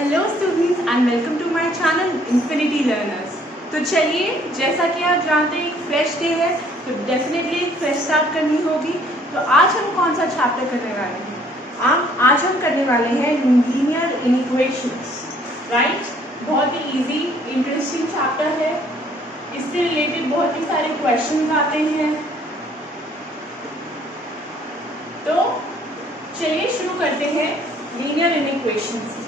Hello students and welcome to my channel infinity learners. तो चलिए, जैसा कि आप जानते हैं एक फ्रेश डे है तो डेफिनेटली एक फ्रेश स्टार्ट करनी होगी। तो आज हम कौन सा चैप्टर करने वाले हैं? आज हम करने वाले हैं लीनियर इनइक्वेशंस, राइट। बहुत ही इजी इंटरेस्टिंग चैप्टर है। इससे रिलेटेड बहुत ही सारे क्वेश्चंस आते हैं। तो चलिए शुरू करते हैं लीनियर इनइक्वेशंस।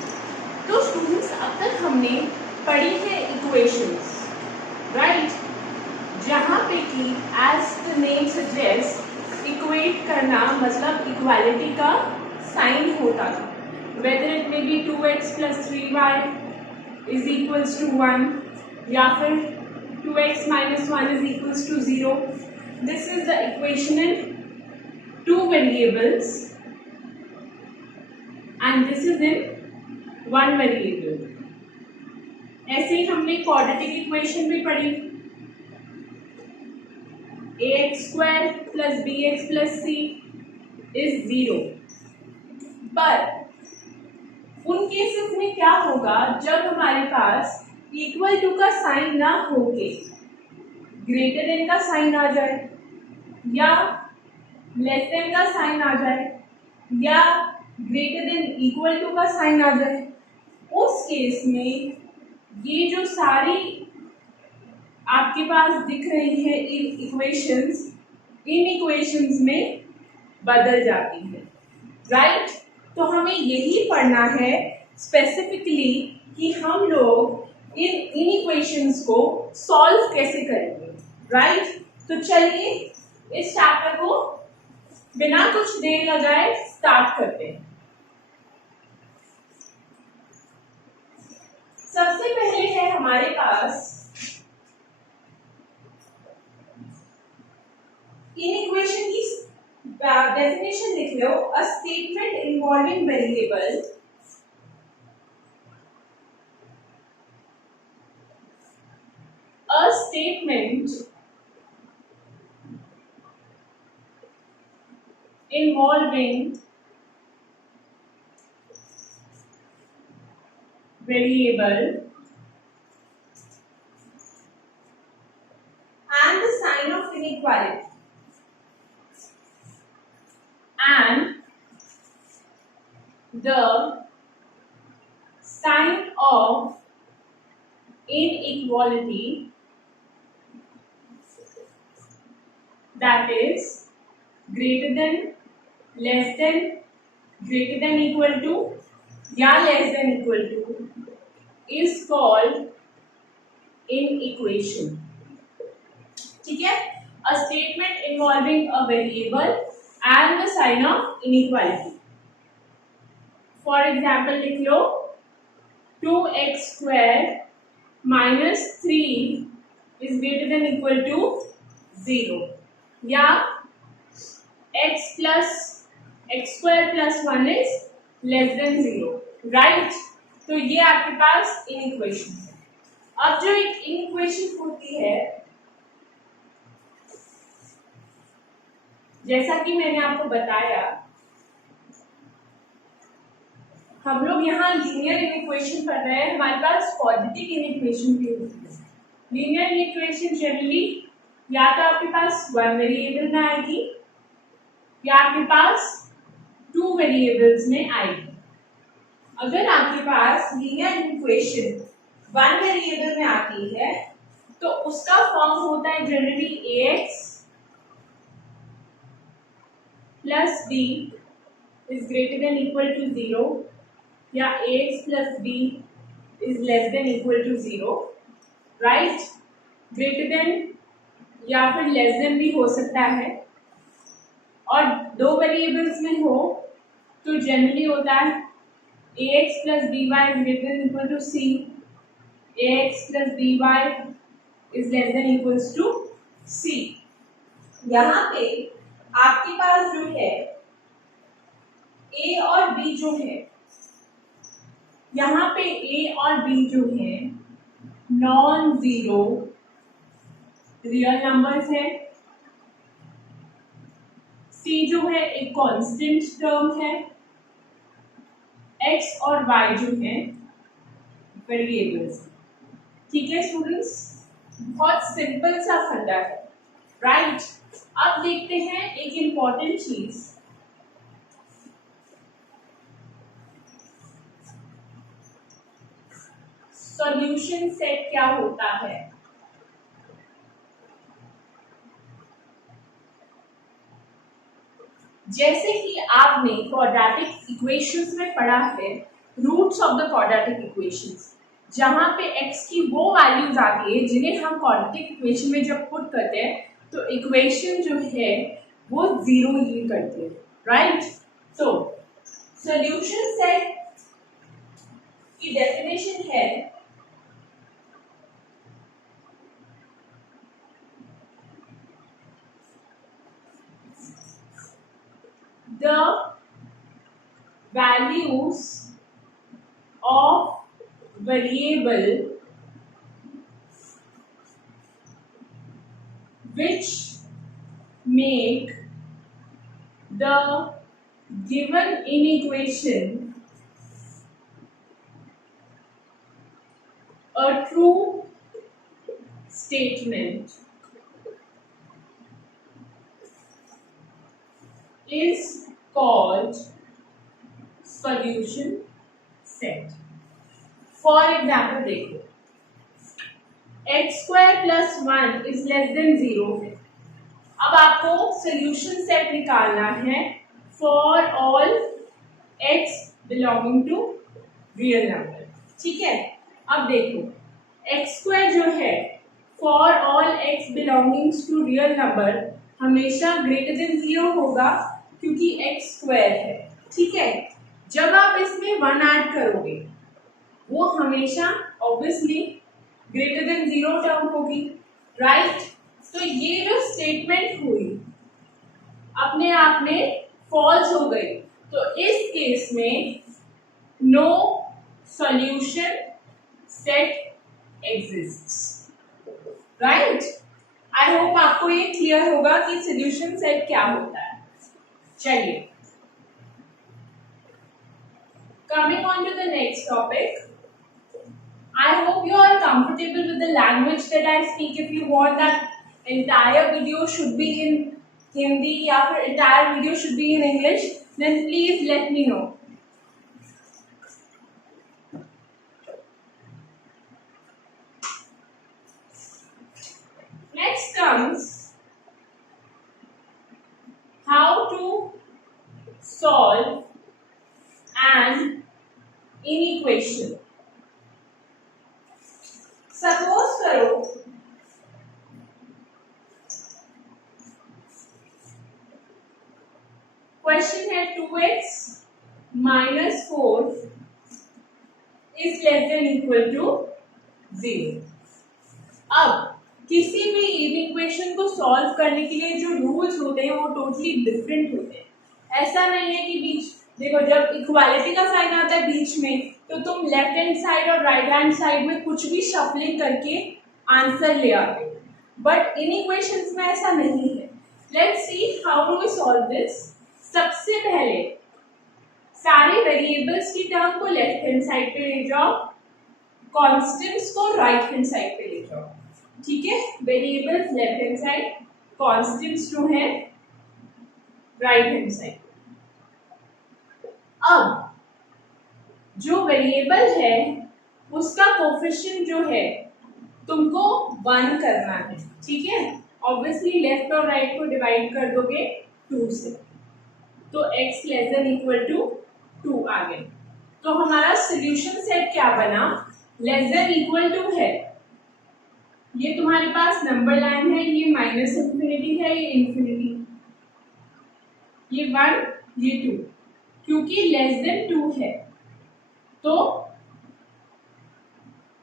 तो स्टूडेंट्स, अब तक हमने पढ़ी है इक्वेशंस, राइट, जहाँ पे कि as the name suggest equate करना मतलब इक्वालिटी का साइन होता था। Whether it may be 2x + 3y = 1 या फिर 2x - 1 = 0। This is the equation in two variables and this is in one variable। ऐसे ही हमने क्वाड्रेटिक इक्वेशन भी पढ़ी, ax² + bx + c = 0। पर उन केसेस में क्या होगा जब हमारे पास इक्वल टू का साइन ना होके ग्रेटर देन का साइन आ जाए या लेस देन का साइन आ जाए या ग्रेटर देन इक्वल टू का साइन आ जाए। उस केस में ये जो सारी आपके पास दिख रही है इन इक्वेशंस में बदल जाती है, राइट। तो हमें यही पढ़ना है स्पेसिफिकली कि हम लोग इन इक्वेशंस को सॉल्व कैसे करेंगे, राइट। तो चलिए इस चैप्टर को बिना कुछ देर लगाए स्टार्ट करते हैं। सबसे पहले है हमारे पास इनइक्वेशन की डेफिनेशन लिख लो। A statement involving variable involving variable and the sign of inequality and the sign of inequality, that is greater than, less than, greater than equal to या less than equal to, is called inequation। ठीक है, a statement involving a variable and the sign of inequality। For example लिख लो 2x² - 3 is greater than equal to 0 या x + x² + 1 is less than 0, right. तो ये आपके पास inequation है। अब जो एक इनइक्वेशन होती है, जैसा कि मैंने आपको बताया, हम लोग यहाँ लीनियर इनइक्वेशन पढ़ रहे हैं। हमारे पास क्वाड्रेटिक इनइक्वेशन भी होती है। लीनियर इनइक्वेशन जनरली या तो आपके पास वन वेरिएबल में आएगी या आपके पास टू वेरिएबल्स में आएगी। अगर आपके पास लीनियर इक्वेशन वन वेरिएबल में आती है तो उसका फॉर्म होता है generally ax + b is greater than equal to 0 या ax + b is less than equal to 0, right. Greater than या फिर लेस देन भी हो सकता है। और दो वेरिएबल्स में हो तो जनरली होता है ax + by is greater than equal to c, ax + by is less than equals to c। यहाँ पे आपके पास जो है a और b जो है, यहाँ पे a और b जो है नॉन जीरो रियल नंबर्स है। c जो है एक कांस्टेंट टर्म है। x और y जो है वेरिएबल्स। ठीक है स्टूडेंट्स, बहुत सिंपल सा फंडा है, राइट। अब देखते हैं एक इंपॉर्टेंट चीज, सॉल्यूशन सेट क्या होता है। जैसे कि आपने क्वाड्रेटिक इक्वेशंस में पढ़ा है, roots of the quadratic equations, जहां पे x की वो वैल्यूज आती है जिन्हें हम क्वाड्रेटिक इक्वेशन में जब पुट करते हैं तो इक्वेशन जो है वो जीरो यील्ड करती है, राइट। तो सॉल्यूशन सेट की डेफिनेशन है the values of variable which make the given inequation a true statement is called solution set. For example देखो, x square plus 1 is less than 0 है। अब आपको solution set निकालना है for all x belonging to real number। ठीक है, अब देखो x square जो है for all x belonging to real number हमेशा ग्रेटर देन 0 होगा क्योंकि x स्क्वायर है। ठीक है, जब आप इसमें 1 ऐड करोगे वो हमेशा ऑब्वियसली ग्रेटर देन 0 टर्म होगी, राइट। तो ये जो स्टेटमेंट हुई अपने आप में फॉल्स हो गई, तो इस केस में no solution set exists, right. I hope आपको ये क्लियर होगा कि सॉल्यूशन सेट क्या होता है। चलिए, coming on to the next topic, I hope you are comfortable with the language that I speak. If you want that entire video should be in Hindi या फिर entire video should be in English, then please let me know. Next comes how to solve an inequation. Suppose करो question है 2x minus 4 is less than equal to 0। अब किसी भी equation को solve करने के लिए जो रूल्स होते हैं वो टोटली डिफरेंट होते हैं। ऐसा नहीं है कि बीच देखो जब इक्वालिटी का साइन आता है बीच में तो तुम लेफ्ट हैंड साइड और राइट हैंड साइड में कुछ भी शफलिंग करके आंसर ले आते हो, बट इन इक्वेशंस में ऐसा नहीं है। Let's see how do we solve this. सबसे पहले सारे वेरिएबल्स की टर्म को लेफ्ट हैंड साइड पे ले जाओ, कॉन्स्टेंट्स को राइट हैंड साइड पे ले जाओ। ठीक है, variables left hand side, constants जो है राइट हैंड साइड। अब जो वेरिएबल है उसका कोफिशिएंट जो है तुमको 1 करना है। ठीक है, ऑब्वियसली लेफ्ट और राइट को डिवाइड कर दोगे 2 से, तो x less than equal to 2 आ गए। तो हमारा सॉल्यूशन सेट क्या बना, लेस देन इक्वल टू है, ये तुम्हारे पास नंबर लाइन है, ये माइनस इंफिनिटी है, ये इंफिनिटी, ये 1 ये 2, क्योंकि लेस देन 2 है तो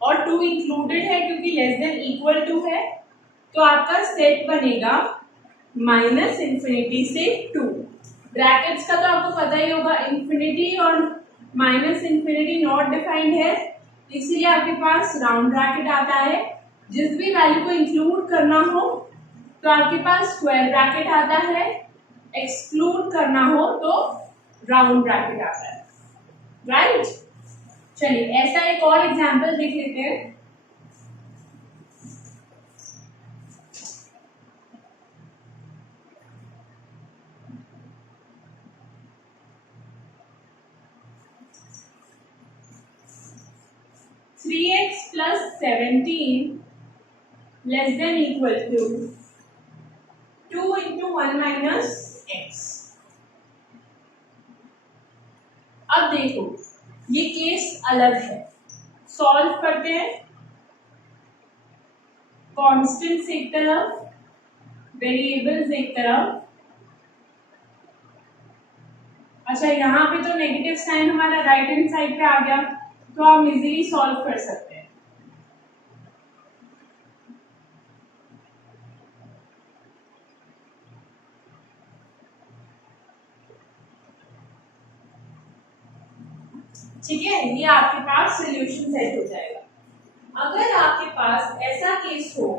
और 2 इंक्लूडेड है क्योंकि लेस देन इक्वल टू है, तो आपका सेट बनेगा माइनस इंफिनिटी से 2। ब्रैकेट्स का तो आपको पता ही होगा, इंफिनिटी और माइनस इंफिनिटी नॉट डिफाइंड है, इसीलिए आपके पास राउंड ब्रैकेट आता है। जिस भी वैल्यू को इंक्लूड करना हो तो आपके पास स्क्वायर ब्रैकेट आता है, एक्सक्लूड करना हो तो राउंड ब्रैकेट आता है, राइट। चलिए ऐसा एक और एग्जांपल देख लेते हैं। Three X plus 17 less than equal to 2 into 1 minus X. अब देखो ये केस अलग है, सॉल्व करते हैं। कॉन्स्टेंट्स एक तरफ, वेरिएबल्स एक तरफ। अच्छा यहाँ पे तो नेगेटिव साइन हमारा राइट हैंड साइड पे आ गया, तो हम इजीली सॉल्व कर सकते हैं। ठीक है, ये आपके पास सॉल्यूशन सेट हो जाएगा। अगर आपके पास ऐसा केस हो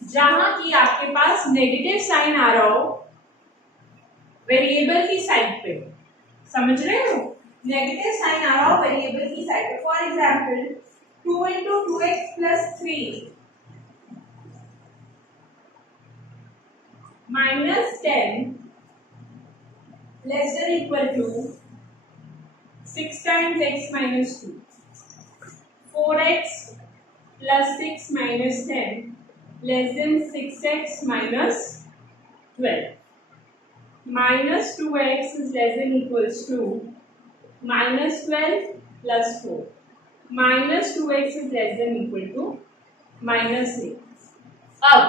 जहां की आपके पास नेगेटिव साइन आ रहा हो वेरिएबल की साइड पे, समझ रहे हो, नेगेटिव साइन आ रहा हो वेरिएबल की साइड पे। For example 2 into 2x plus 3 minus 10 less than equal to 6 times x minus 2, 4x plus 6 minus 10 less than 6x minus 12, minus 2x is less than equals to minus 12 plus 4, minus 2x is less than equal to minus 8। अब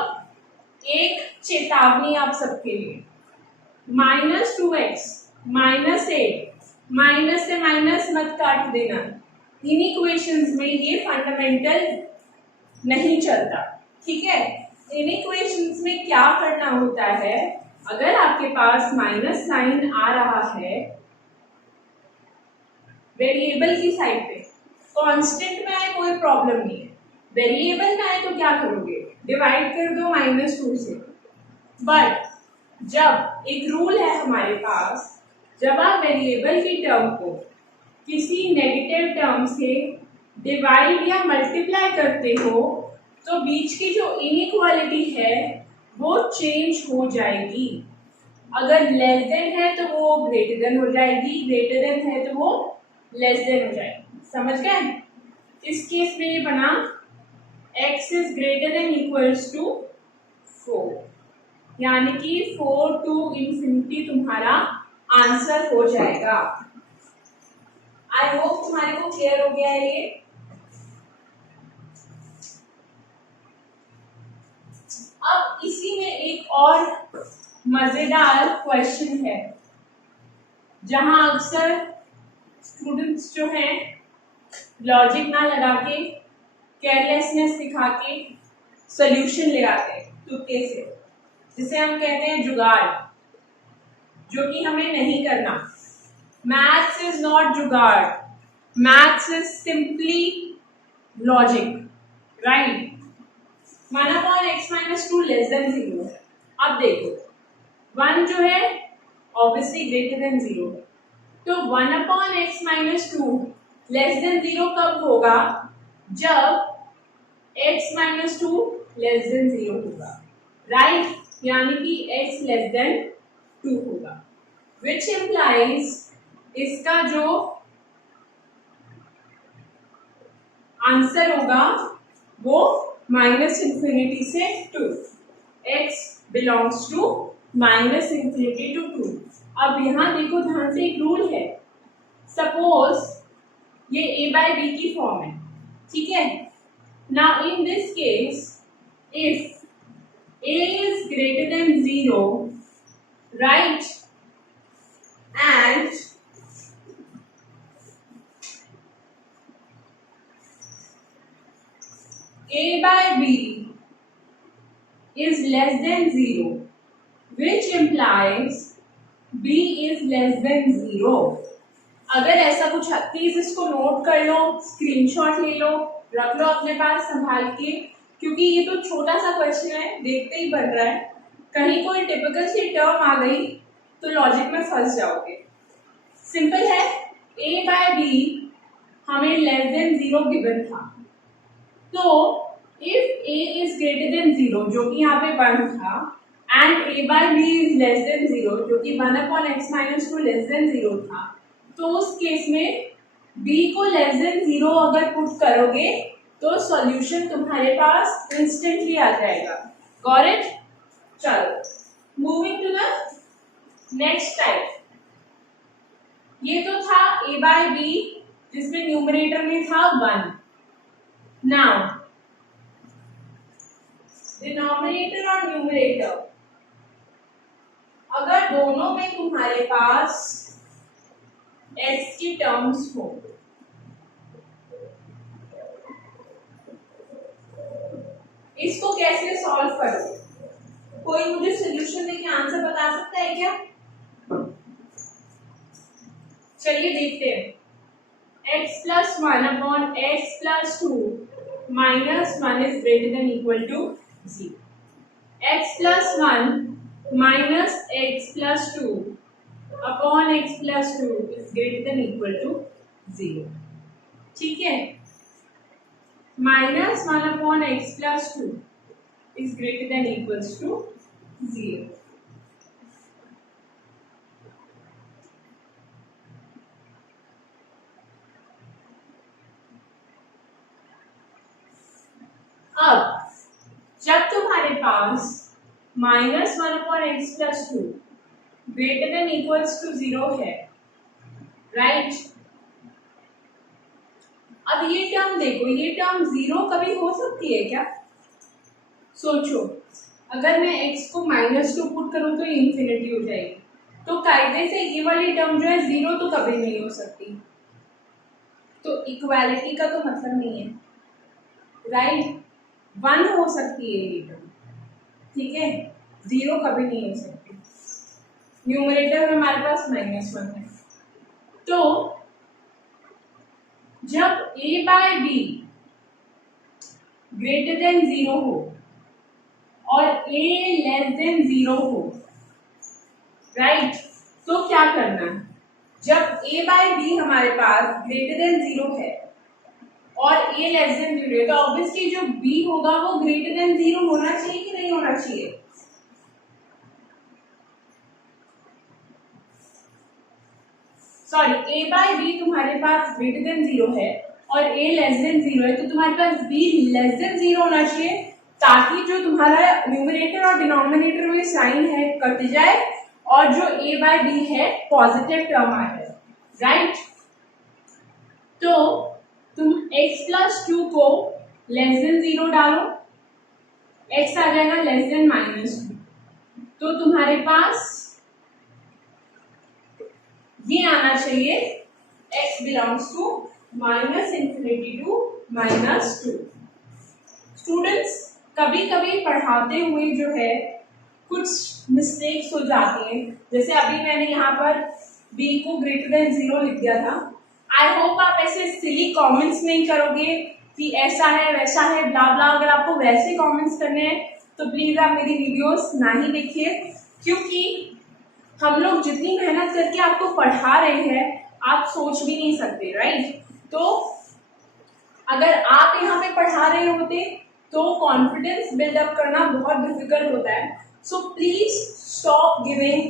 एक चेतावनी आप सबके लिए, minus 2x minus 8, minus से minus मत काट देना, इन इक्वेशंस में ये फंडामेंटल नहीं चलता, ठीक है। इन इक्वेशंस में क्या करना होता है, अगर आपके पास माइनस साइन आ रहा है वेरिएबल की साइड पे, कांस्टेंट में आए कोई प्रॉब्लम नहीं है, वेरिएबल में आए तो क्या करोगे, डिवाइड कर दो -2 से। बट जब एक रूल है हमारे पास, जब आप वेरिएबल की टर्म को किसी नेगेटिव टर्म से डिवाइड या मल्टीप्लाई करते हो तो बीच की जो इनइक्वालिटी है वो चेंज हो जाएगी। अगर लेस देन है तो वो ग्रेटर देन हो जाएगी, ग्रेटर देन है तो वो लेस देन हो जाएगी, समझ गए। इस केस में ये बना x is greater than equals to 4, यानी कि 4 टू इंफिनिटी तुम्हारा आंसर हो जाएगा। आई होप तुम्हारे को क्लियर हो गया है ये। अब इसी में एक और मजेदार क्वेश्चन है जहां अक्सर स्टूडेंट्स जो हैं लॉजिक ना लगा के केयरलेसनेस दिखा के सॉल्यूशन लगाते हैं तुक्के से, जिसे हम कहते हैं जुगाड़, जो कि हमें नहीं करना। मैथ्स इज नॉट जुगाड़, maths is simply logic, right. 1/x-2 less than 0 है। अब देखो 1 जो है ऑब्वियसली ग्रेटर देन 0 है, तो 1/x-2 लेस देन 0 कब होगा, जब x-2 लेस देन 0 होगा, राइट, यानी कि x लेस देन 2 होगा, विच इम्प्लाइज इसका जो आंसर होगा वो -∞ से 2, x बिलोंग्स टू -∞ to 2। अब यहाँ देखो ध्यान से, एक रूल है, सपोज ये a/b की फॉर्म है, ठीक है। Now in this case if a is greater than 0, right, and a/b is less than 0, which implies b is less than 0। अगर ऐसा कुछ है प्लीज इसको नोट कर लो, स्क्रीनशॉट ले लो, रख लो अपने पास संभाल के, क्योंकि ये तो छोटा सा क्वेश्चन है, देखते ही बन रहा है, कहीं कोई टिपिकल सी टर्म आ गई तो लॉजिक में फंस जाओगे। सिंपल है, a/b हमें लेस देन 0 गिवन था। तो if a is greater than 0 जो कि यहाँ पे 1 था and a by b is less than 0 जो कि 1/x-2 लेस देन 0 था, तो उस केस में b को लेस देन 0 अगर पुट करोगे तो सॉल्यूशन तुम्हारे पास इंस्टेंटली आ जाएगा। Got it? चलो moving to the next type. ये तो था a बाय b जिसमें न्यूमरेटर में था 1। नाउ डिनोमिनेटर और न्यूमरेटर अगर दोनों में तुम्हारे पास x की टर्म्स हो, इसको कैसे सॉल्व करोगे? कोई मुझे सोल्यूशन देके आंसर बता सकता है क्या? चलिए देखते हैं। x plus 1/x plus 2 minus 1 is greater than equal to 0. x plus 1 minus x plus 2 upon x plus 2 is greater than equal to 0. ठीक है? minus 1 upon x plus 2 is greater than equals to 0. अब जब तुम्हारे पास minus 1 upon x plus 2 greater than equals to 0 है, right? अब ये term देखो, ये टर्म 0 कभी हो सकती है क्या? सोचो, अगर मैं x को -2 पुट करूं तो इंफिनिटी हो जाएगी, तो कायदे से ये वाली टर्म जो है 0 तो कभी नहीं हो सकती। तो इक्वालिटी का तो मतलब नहीं है, राइट? 1 हो सकती है ये टर्म, ठीक है? 0 कभी नहीं हो सकती। न्यूमरेटर में हमारे पास -1 है, तो जब a by b greater than 0 हो और a लेस देन 0 हो, राइट? तो क्या करना है? जब a बाय b हमारे पास ग्रेटर देन 0 है और a लेस देन 0 है, तो ऑब्वियसली जो b होगा वो ग्रेटर देन 0 होना चाहिए कि नहीं होना चाहिए? सॉरी, a बाय b तुम्हारे पास ग्रेटर देन 0 है और a लेस देन 0 है, तो तुम्हारे पास b लेस देन 0 होना चाहिए, ताकि जो तुम्हारा न्यूमरेटर और डिनोमिनेटर में साइन है कट जाए और जो a बाय b है पॉजिटिव टर्म आ जाए, राइट? तो तुम x प्लस 2 को लेस देन 0 डालो, x आ जाएगा लेस देन -2, तो तुम्हारे पास ये आना चाहिए x belongs to -∞ to -2। Students, कभी कभी पढ़ाते हुए जो है कुछ मिस्टेक्स हो जाती हैं, जैसे अभी मैंने यहाँ पर b को ग्रेटर देन 0 लिख दिया था। आई होप आप ऐसे सिली कमेंट्स नहीं करोगे कि ऐसा है वैसा है ब्ला ब्ला। अगर आपको वैसे कमेंट्स करने हैं तो प्लीज आप मेरी वीडियोस ना ही देखिए, क्योंकि हम लोग जितनी मेहनत करके आपको पढ़ा रहे हैं आप सोच भी नहीं सकते, राइट? तो अगर आप यहाँ पे पढ़ा रहे होते तो कॉन्फिडेंस बिल्डअप करना बहुत डिफिकल्ट होता है। So please stop giving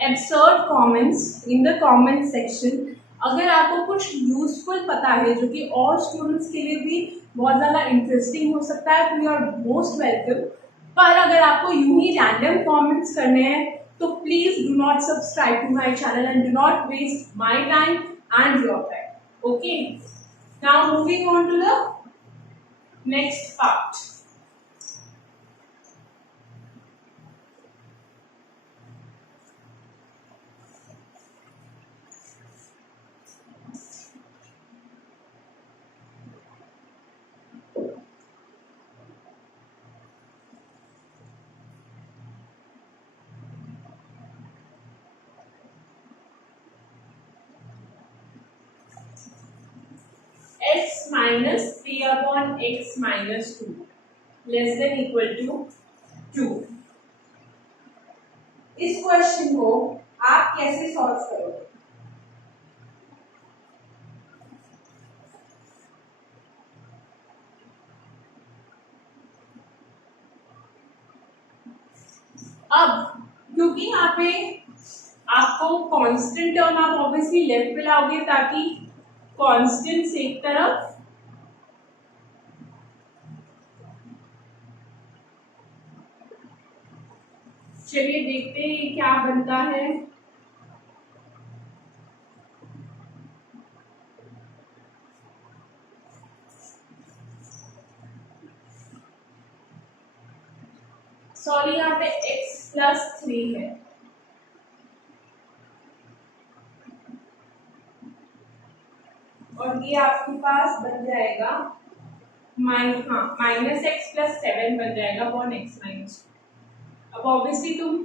absurd comments in the comment section. अगर आपको कुछ यूजफुल पता है जो कि और स्टूडेंट्स के लिए भी बहुत ज़्यादा इंटरेस्टिंग हो सकता है, तो यू आर मोस्ट वेलकम। पर अगर आपको यूं ही रैंडम कमेंट्स करने हैं तो please do not subscribe to my channel and do not waste my time and your time. Okay, now moving on to the next part. x minus 3 upon x minus 2 less than equal to 2। इस question को आप कैसे solve करोगे? क्योंकि यहाँ पे आपको constant term आप ऑब्वियसली लेफ्ट पे लाओगे ताकि कांस्टेंट से एक तरफ चलिए देखते हैं क्या बनता है। सॉरी यहाँ पे x+3 है, और ये आपके पास बन जाएगा -x+7 बन जाएगा अपॉन x-2। अब ऑब्वियसली तुम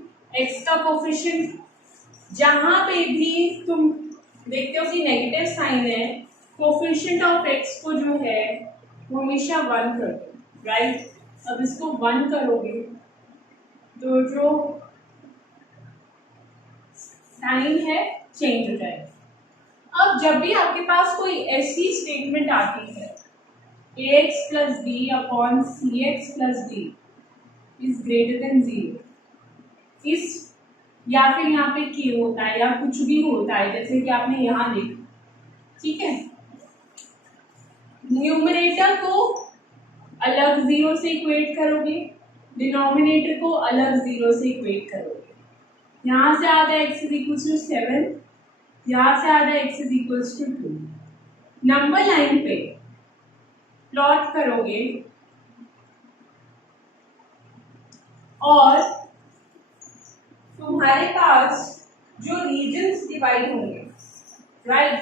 x का कोफिशिएंट जहां पे भी तुम देखते हो कि नेगेटिव साइन है, कोफिशिएंट ऑफ x को जो है वो हमेशा 1 कर दो, राइट। अब इसको 1 करोगे तो जो साइन है चेंज हो जाएगा। अब जब भी आपके पास कोई ऐसी स्टेटमेंट आती है ax+b upon cx+d is greater than 0, इस या फिर यहाँ पे k होता है या कुछ भी होता है जैसे कि आपने यहाँ देखा, ठीक है। न्यूमरेटर को अलग 0 से इक्वेट करोगे, डिनोमिनेटर को अलग 0 से इक्वेट करोगे। यहाँ से आता है x=7, यहाँ से आता है x=2। नंबर लाइन पे प्लॉट करोगे और तुम्हारे पास जो रीजन्स डिवाइड होंगे, राइट,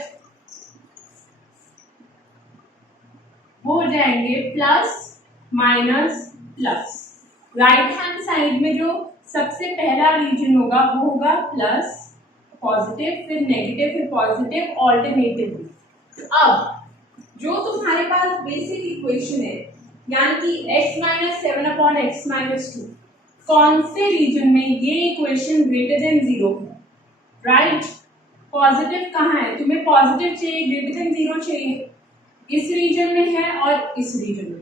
वो हो जाएंगे plus minus plus. Right hand side में जो सबसे पहला रीजन होगा वो होगा प्लस, पॉजिटिव, फिर नेगेटिव, फिर पॉजिटिव, ऑल्टरनेटिवली। अब जो तुम्हारे पास बेसिक इक्वेशन है यानी कि x-7 अपॉन x-2, कौन से रीजन में ये इक्वेशन ग्रेटर देन 0 है, राइट। पॉजिटिव कहाँ है, तुम्हें पॉजिटिव चाहिए, ग्रेटर देन 0 चाहिए, इस रीजन में है और इस रीजन में।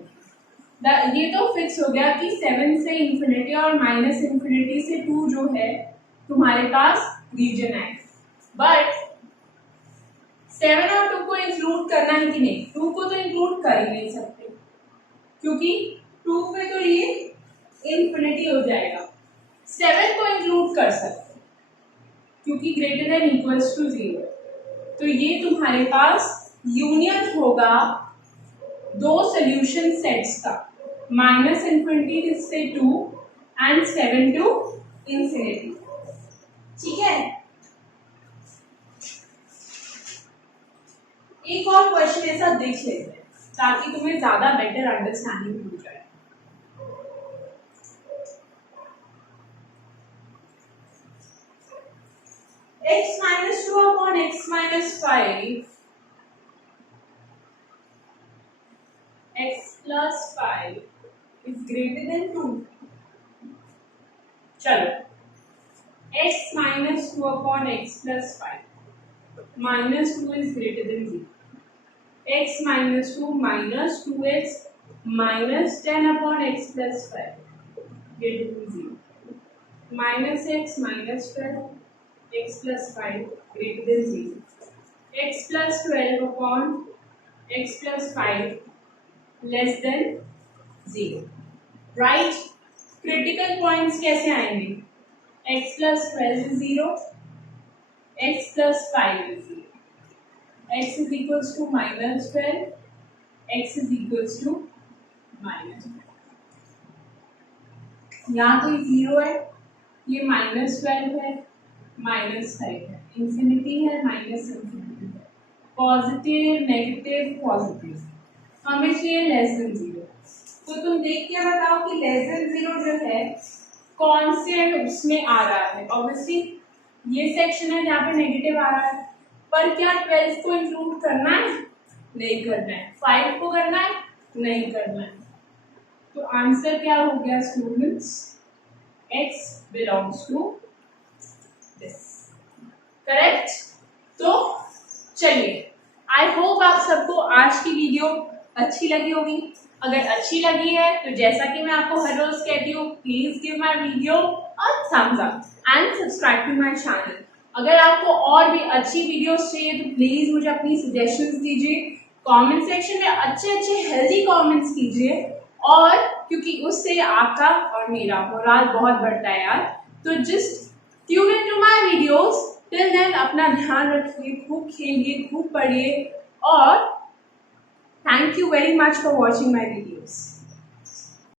ये तो फिक्स हो गया कि 7 से इंफिनिटी और -∞ से 2 जो है तुम्हारे पास रीजन है। बट 7 और 2 को इंक्लूड करना है कि नहीं, 2 को तो इंक्लूड कर ही नहीं सकते क्योंकि 2 पे तो ये इंफिनिटी हो जाएगा। 7 को इंक्लूड कर सकते क्योंकि ग्रेटर देन इक्वल्स टू 0। तो ये तुम्हारे पास यूनियन होगा दो सोल्यूशन सेट्स का, -∞ से 2 एंड 7 टू इंफिनिटी, ठीक है। एक और क्वेश्चन ऐसा देख लेते हैं ताकि तुम्हें ज्यादा बेटर अंडरस्टैंडिंग हो जाए। x-2 upon x-5 x+5 is greater than 2। चलो x-2 upon x+5 -2 is greater than 0। x-2 -2x -10 upon x+5 greater than 0। -x -12 x+5 greater than 0। x+12 upon x+5 less than 0, right। Critical points कैसे आएंगे, x+12 is 0, x+5 is 0, x is equals to -12, x is equals to -12। यहाँ कोई 0 है, ये -12 है, -5 है, infinity है, -∞ है, पॉजिटिव नेगेटिव पॉजिटिव, हमें चाहिए लेस देन 0। तो तुम देख के बताओ कि लेस देन 0 जो है कौन से उसमें आ रहा है। ऑब्वियसली ये सेक्शन है जहाँ पे नेगेटिव आ रहा है, पर क्या 12 को इंक्लूड करना है, नहीं करना है। 5 को करना है, नहीं करना है। तो आंसर क्या हो गया students, x belongs to this, correct. तो चलिए, आई होप आप सबको आज की वीडियो अच्छी लगी होगी। अगर अच्छी लगी है तो जैसा कि मैं आपको हर रोज कहती हूँ, please give my video a thumbs up and subscribe to my channel. अगर आपको और भी अच्छी वीडियोस चाहिए तो प्लीज़ मुझे अपनी सजेशंस दीजिए, कमेंट सेक्शन में अच्छे अच्छे हेल्दी कमेंट्स कीजिए, और क्योंकि उससे आपका और मेरा मोराल बहुत बढ़ता है यार। तो just tune in to my videos. Till then अपना ध्यान रखिए, खूब खेलिए, खूब पढ़िए, और thank you very much for watching my videos.